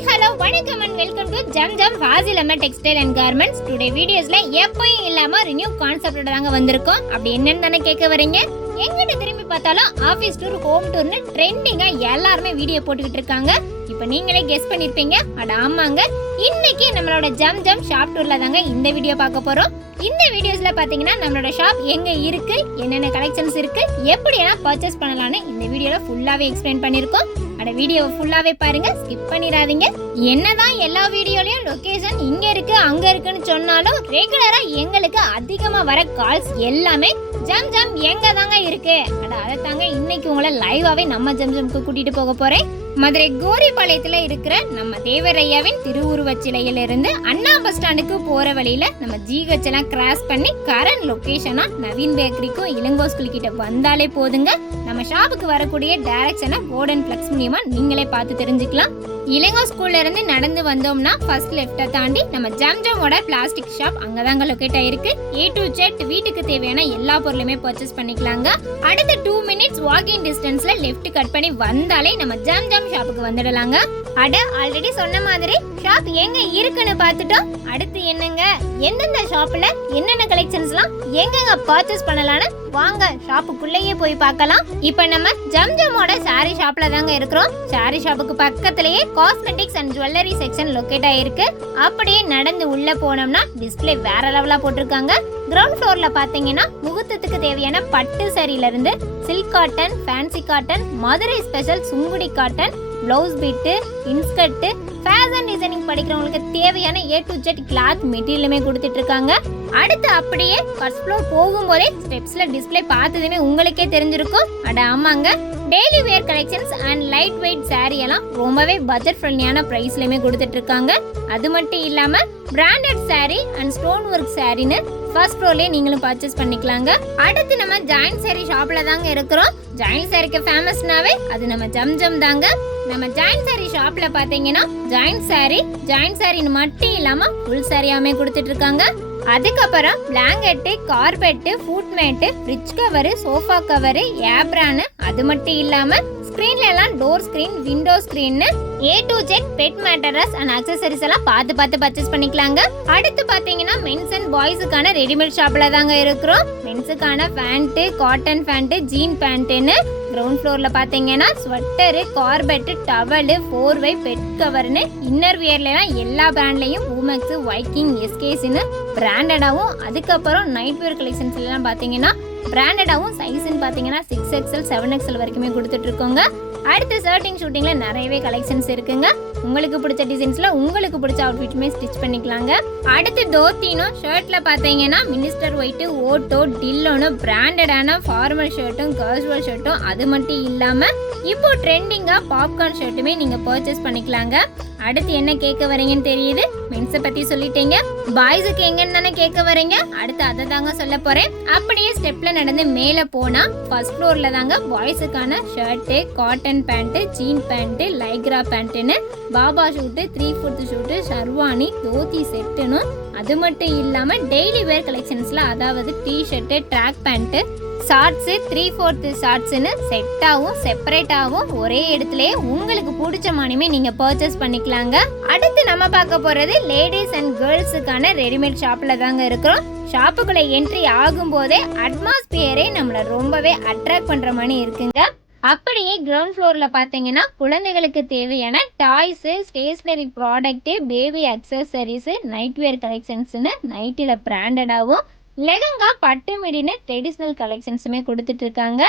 Hi hello வணக்கம் and welcome to Jam Jam Fazil Amma textile and garments today வீடியோஸில் எப்பயும் இல்லாமல் renew கான்செப்டோட தாங்க வந்திருக்கோம். அப்படி என்னன்னு தானே கேட்க வரீங்க எங்கிட்ட திரும்பி பார்த்தாலும் ஆஃபீஸ் டூர் ஹோம் டூர்னு ட்ரெண்டிங்காக எல்லாருமே வீடியோ போட்டுக்கிட்டு இருக்காங்க. இப்போ நீங்களே கெஸ் பண்ணியிருப்பீங்க அட ஆமாங்க. இன்னைக்கு நம்மளோட ஜம் ஜம் ஷாப் டூரில் தாங்க இந்த வீடியோ பார்க்க போகிறோம் இந்த வீடியோஸில் பார்த்தீங்கன்னா நம்மளோட ஷாப் எங்கே இருக்குது என்னென்ன கலெக்ஷன்ஸ் இருக்குது எப்படி எல்லாம் பர்ச்சேஸ் பண்ணலான்னு இந்த வீடியோவில் ஃபுல்லாகவே எக்ஸ்பிளைன் பண்ணியிருக்கோம் அட வீடியோவை ஃபுல்லாகவே பாருங்கள் ஸ்கிப் பண்ணிடாதீங்க. என்னதான் எல்லா வீடியோலையும் லொக்கேஷன் இங்கே இருக்குது அங்கே இருக்குன்னு சொன்னாலும் ரெகுலராக எங்களுக்கு அதிகமாக வர கால்ஸ் எல்லாமே ஜம் ஜம் எங்க தாங்க இருக்கு? அட அதை தாங்க இன்னைக்கு உங்களை லைவாவே நம்ம ஜம் ஜம்க்கு கூட்டிட்டு போக போறேன். மதுரை கோரிபாளையத்தில் இருக்கிற நம்ம தேவரையாவின் திருவுருவச் சிலையில இருந்து அண்ணா பஸ் ஸ்டாண்டுக்கு போற வழியில நம்ம ஜிஹெச் எல்லாம் கிராஸ் பண்ணி கரண்ட் லொகேஷனா நவீன் பேக்கரிக்கும் இளங்கோ ஸ்கூல் கிட்ட வந்தாலே போதுங்க. நம்ம ஷாப்புக்கு வரக்கூடிய டைரக்ஷனை போர்ட் அண்ட் ஃபிளக்ஸ் மூலியமா நீங்களே பார்த்து தெரிஞ்சுக்கலாம். இளங்கோ ஸ்கூல்ல இருந்து நடந்து வந்தோம்னா ஃபர்ஸ்ட் லெஃப்ட்டை தாண்டி நம்ம ஜம்ஜமோட பிளாஸ்டிக் ஷாப் அங்கதாங்க லொக்கேட் ஆயிருக்கு. ஏ டு ஜெட் வீட்டுக்கு தேவையான எல்லா பொருளுமே பர்ச்சேஸ் பண்ணிக்கலாங்க. அடுத்த டூ மினிட்ஸ் வாக்கிங் டிஸ்டன்ஸ்ல லெஃப்ட் கட் பண்ணி வந்தாலே நம்ம ஜம்ஜம் ஷாப்புக்கு வந்துடலாங்க. அட ஆல்ரெடி சொன்ன மாதிரி ஷாப் எங்க இருக்குன்னு பார்த்துட்டோம். அடுத்து என்னங்க? எந்தெந்த ஷாப்ல என்னென்ன கலெக்ஷன்ஸ்லாம் எங்கெங்க பர்ச்சேஸ் பண்ணலாம்னு வாங்க ஷாப்புக்குள்ளேயே போய் பார்க்கலாம். இப்போ நம்ம ஜம்ஜமோட சாரி ஷாப்ல தாங்க இருக்கிறோம். சாரி ஷாப்புக்கு பக்கத்திலேயே cosmetics and jewellery section locate ஆயிருக்கு. அப்படியே நடந்து உள்ள போனோம்னா டிஸ்ப்ளே வேற லெவலா போட்டிருக்காங்க. கிரவுண்ட் ஃப்ளோரில் பார்த்தீங்கன்னா முகூர்த்தத்துக்கு தேவையான பட்டு சரியிலிருந்து silk cotton fancy cotton Madurai special Sungudi cotton blouse bit inskirt fashion designing படிக்கிறவங்களுக்கு தேவையான ஏ டு ஜெட் கிளாத் மெட்டீரியலுமே கொடுத்துட்டு இருக்காங்க அடுத்து அப்படியே ஃபர்ஸ்ட் ஃப்ளோர் போகும்போதே ஸ்டெப்ஸில் டிஸ்ப்ளே பார்த்ததுமே உங்களுக்கே தெரிஞ்சிருக்கும். அட ஆமாங்க. Daily wear collections and light weight saree எல்லாம் ரொம்பவே பட்ஜெட் ஃப்ரெண்ட்லியான ப்ரைஸ்லையுமே கொடுத்துட்டு இருக்காங்க அது மட்டும் இல்லாமல் branded saree and stone work சாரின்னு ஃபர்ஸ்ட் ஃப்ளோர்லயே நீங்களும் பர்ச்சேஸ் பண்ணிக்கலாங்க. அடுத்து நம்ம ஜாயின் சேரி ஷாப்ல தாங்க இருக்கிறோம். ஜாயின் சேரீக்கு ஃபேமஸ்னாவே அது நம்ம ஜம் ஜம் தாங்க. நம்ம ஜாயின் சாரி ஷாப்ல பாத்தீங்கன்னா ஜாயிண்ட் சாரி ஜாயின் சாரின்னு மட்டும் இல்லாம ஃபுல் சாரியாமே கொடுத்துட்டு இருக்காங்க. அதுக்கப்புறம் blanket carpet foot mat fridge cover sofa cover apron அது மட்டும் இல்லாமல் ஸ்க்ரீன்ல எல்லாம் door screen window screen A to Z bed mattress and accessories எல்லாம் பார்த்து பார்த்து பர்ச்சேஸ் பண்ணிக்கலாங்க. அடுத்து பாத்தீங்கன்னா மென்ஸ் அண்ட் பாய்ஸுக்கான ரெடிமேட் ஷாப்ல தாங்க இருக்கிறோம். மென்ஸுக்கான பேண்ட்டு காட்டன் பேண்ட்டு ஜீன் பேண்ட்டுன்னு கிரவுண்ட் ஃப்ளோர்ல பாத்தீங்கன்னா ஸ்வெட்டரு கார்பெட்டு டவலு ஃபோர்வை பெட் கவர்னு இன்னர் வியர்லாம் எல்லா பிராண்ட்லையும் பூமெக்ஸ் வைக்கிங் எஸ்கேஸ்னு பிராண்டடாகவும் அதுக்கப்புறம் நைட் வேர் கலெக்ஷன்ஸ் எல்லாம் பார்த்தீங்கன்னா பிராண்டடாகவும் சைஸ்ன்னு பார்த்தீங்கன்னா சிக்ஸ் எக்ஸல் செவன் எக்ஸல் வரைக்குமே கொடுத்துட்ருக்கோங்க. அடுத்த ஷர்ட்டிங் ஷூட்டிங்கில் நிறையவே கலெக்ஷன்ஸ் இருக்குங்க. உங்களுக்கு பிடிச்ச டிசைன்ஸில் உங்களுக்கு பிடிச்ச அவுட்ஃபிட்டுமே ஸ்டிச் பண்ணிக்கலாங்க. அடுத்து தோத்தினும் ஷர்ட்டில் பார்த்தீங்கன்னா மினிஸ்டர் ஒயிட்டு ஓட்டோ டில்லோன்னு பிராண்டடான ஃபார்மல் ஷர்ட்டும் கேர்ஸ்வல் ஷர்ட்டும் அது மட்டும் இல்லாமல் இப்போ ட்ரெண்டிங்காக பாப்கார்ன் ஷர்ட்டுமே நீங்கள் பர்ச்சேஸ் பண்ணிக்கலாங்க. அடுத்து என்ன கேட்க வரீங்கன்னு தெரியுது? மென்ஸை பற்றி சொல்லிட்டீங்க. பாய்ஸுக்கு எங்கன்னு தானே கேட்க வரீங்க? அடுத்து அதை தாங்க சொல்ல போறேன். அப்படியே ஸ்டெப்ல நடந்து மேல போனா ஃபர்ஸ்ட் ஃப்ளோர்ல தாங்க பாய்ஸுக்கான shirt cotton pant jean pant lycra பேண்ட்டுன்னு Baba suit three fourth suit sherwani dhoti செட்டுன்னு அது மட்டும் இல்லாம டெய்லி வேர் கலெக்ஷன்ஸ்ல அதாவது T shirt track pant shorts three fourth ஷார்ட்ஸுன்னு செட்டாகவும் செப்பரேட்டாகவும் ஒரே இடத்துலயே உங்களுக்கு பிடிச்ச மானியமே நீங்கள் பர்ச்சேஸ் பண்ணிக்கலாங்க. அடுத்து நம்ம பார்க்க போகிறது லேடிஸ் அண்ட் கேர்ள்ஸுக்கான ரெடிமேட் ஷாப்பில் தாங்க இருக்கிறோம். ஷாப்புக்குள்ளே என்ட்ரி ஆகும்போதே அட்மாஸ்பியரே நம்மளை ரொம்பவே அட்ராக்ட் பண்ணுற மாதிரி இருக்குங்க. அப்படியே கிரவுண்ட் ஃப்ளோரில் பார்த்தீங்கன்னா குழந்தைகளுக்கு தேவையான toys stationery product baby accessories night wear கலெக்ஷன்ஸ்னு நைட்டில் பிராண்டடாகவும் லெகங்கா பட்டு மிடின்னு ட்ரெடிஷ்னல் கலெக்ஷன்ஸுமே கொடுத்துட்டு இருக்காங்க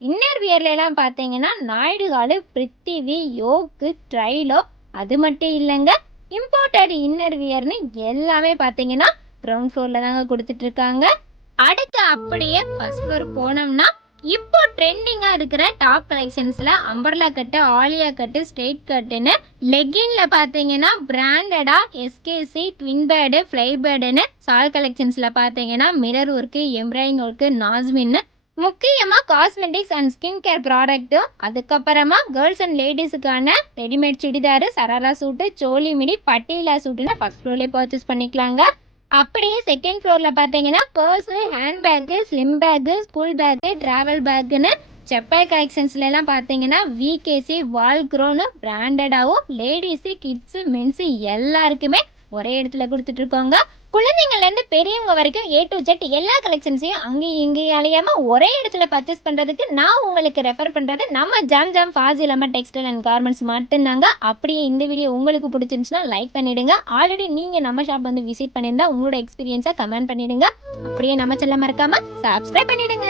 இன்னர் வியர்லாம் பார்த்தீங்கன்னா நாயுடுகாலு பிருத்திவி யோக்கு ட்ரைலோ அது மட்டும் இல்லைங்க. இம்போர்ட்டட் இன்னர் வியர்னு எல்லாமே பார்த்தீங்கன்னா கிரவுண்ட் ஃப்ளோரில் தாங்க கொடுத்துட்டு இருக்காங்க அடுத்து அப்படியே ஃபஸ்ட் ஃப்ளோர் போனோம்னா இப்போ ட்ரெண்டிங்காக இருக்கிற top கலெக்ஷன்ஸில் umbrella cut Alia cut straight கட்டுன்னு லெகின்ல பார்த்தீங்கன்னா பிராண்டடாக எஸ்கேசி ட்வின் பேர்டு ஃப்ளை பேர்டுன்னு சால் கலெக்ஷன்ஸில் பார்த்தீங்கன்னா மிரர் ஒர்க்கு எம்ப்ராய்டிங் ஒர்க்கு நாஸ்மின்னு முக்கியமாக காஸ்மெட்டிக்ஸ் அண்ட் ஸ்கின் கேர் ப்ராடக்ட்டும் அதுக்கப்புறமா girls and லேடிஸுக்கான readymade churidar sharara suit choli midi Patiala சூட்டுன்னு first ஃப்ளோர்லேயே பர்ச்சேஸ் பண்ணிக்கலாங்க. அப்படியே செகண்ட் ஃப்ளோரில் பார்த்தீங்கன்னா purse hand bag slim bag school bag travel பேக்குன்னு chappal கலெக்ஷன்ஸ்லாம் பார்த்தீங்கன்னா விகேசி வால்க்ரோன்னு பிராண்டடாகவும் லேடிஸு கிட்ஸு மென்ஸு எல்லாருக்குமே ஒரே இடத்துல கொடுத்துட்ருக்கோங்க குழந்தைங்கள்லேருந்து பெரியவங்க வரைக்கும் ஏ டு ஜெட் எல்லா கலெக்ஷன்ஸையும் அங்கேயும் இங்கேயும் அழியாமல் ஒரே இடத்துல பர்ச்சேஸ் பண்ணுறதுக்கு நான் உங்களுக்கு ரெஃபர் பண்ணுறது நம்ம ஜாம் ஜாம் ஃபாசி இல்லாமல் டெக்ஸ்டைல் அண்ட் கார்மெண்ட்ஸ் மட்டும்தாங்க. அப்படியே இந்த வீடியோ உங்களுக்கு பிடிச்சிருந்துச்சுன்னா லைக் பண்ணிவிடுங்க ஆல்ரெடி நீங்கள் நம்ம ஷாப் வந்து விசிட் பண்ணியிருந்தா உங்களோட எக்ஸ்பீரியன்ஸை கமெண்ட் பண்ணிவிடுங்க அப்படியே நம்ம செல்ல மறக்காமல் சப்ஸ்கிரைப் பண்ணிடுங்க.